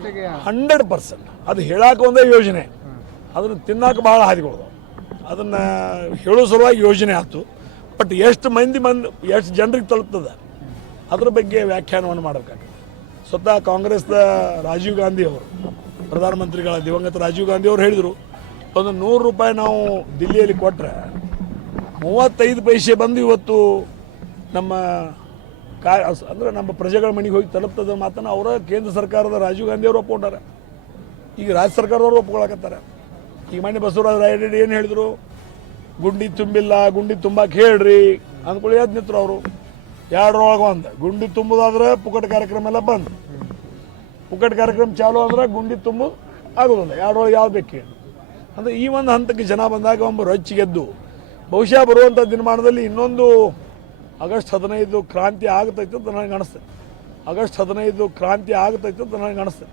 ಜೊತೆಗೆ 100%. ಅದು ಹೇಳಾಕ ಒಂದೇ ಯೋಜನೆ, ಅದನ್ನು ತಿನ್ನಾಕ ಭಾಳ ಹಾದಿಗಳು, ಅದನ್ನು ಹೇಳೋ ಸಲುವಾಗಿ ಯೋಜನೆ ಆಯ್ತು. ಬಟ್ ಎಷ್ಟು ಎಷ್ಟು ಜನರಿಗೆ ತಲುಪ್ತದೆ ಅದ್ರ ಬಗ್ಗೆ ವ್ಯಾಖ್ಯಾನವನ್ನು ಮಾಡಬೇಕಾಗ್ತದೆ. ಸ್ವತಃ ಕಾಂಗ್ರೆಸ್ದ ರಾಜೀವ್ ಗಾಂಧಿ ಅವರು, ಪ್ರಧಾನಮಂತ್ರಿಗಳ ದಿವಂಗತ ರಾಜೀವ್ ಗಾಂಧಿ ಅವರು ಹೇಳಿದರು, ಒಂದು 100 ರೂಪಾಯಿ ನಾವು ದಿಲ್ಲಿಯಲ್ಲಿ ಕೊಟ್ಟರೆ 35 ಪೈಸೆ ಬಂದು ಇವತ್ತು ನಮ್ಮ ಅಂದರೆ ನಮ್ಮ ಪ್ರಜೆಗಳ ಮನೆಗೆ ಹೋಗಿ ತಲುಪ್ತದೆ ಮಾತನ್ನು ಅವರ ಕೇಂದ್ರ ಸರ್ಕಾರದ ರಾಜೀವ್ ಗಾಂಧಿ ಅವರು ಒಪ್ಕೊಂಡಾರೆ. ಈಗ ರಾಜ್ಯ ಸರ್ಕಾರದವರು ಒಪ್ಕೊಳಕತ್ತಾರೆ. ಈಗ ಮೊನ್ನೆ ಬಸವರಾಜ ರಾಯರೆಡ್ಡಿ ಏನು ಹೇಳಿದರು, ಗುಂಡಿ ತುಂಬಿಲ್ಲ, ಗುಂಡಿ ತುಂಬಕ್ಕೆ ಹೇಳ್ರಿ ಅಂದ್ಕೊಳ್ಳಿ ಅದು ನಿಂತರು ಅವರು. ಎರಡರೊಳಗೆ ಒಂದು ಗುಂಡಿ ತುಂಬುದಾದ್ರೆ ಪುಕ್ಕಟ ಕಾರ್ಯಕ್ರಮ ಎಲ್ಲ ಬಂದು, ಪುಕ್ಕಟ ಕಾರ್ಯಕ್ರಮ ಚಾಲು ಅಂದ್ರೆ ಗುಂಡಿ ತುಂಬು ಆಗೋದಿಲ್ಲ. ಎರಡರೊಳಗೆ ಯಾವ್ದು ಬೇಕು ಅಂದರೆ ಈ ಒಂದು ಹಂತಕ್ಕೆ ಜನ ಬಂದಾಗ ಒಬ್ಬ ರೊಚ್ಚಿಗೆದ್ದು ಬಹುಶಃ ಬರುವಂಥ ದಿನಮಾನದಲ್ಲಿ ಇನ್ನೊಂದು ಆಗಸ್ಟ್ 15 ಕ್ರಾಂತಿ ಆಗ್ತೈತೆ ಅಂತ ನನಗೆ ಅನಿಸ್ತದೆ. ಆಗಸ್ಟ್ 15 ಕ್ರಾಂತಿ ಆಗ್ತೈತೆ ಅಂತ ನನಗೆ ಅನಿಸ್ತದೆ.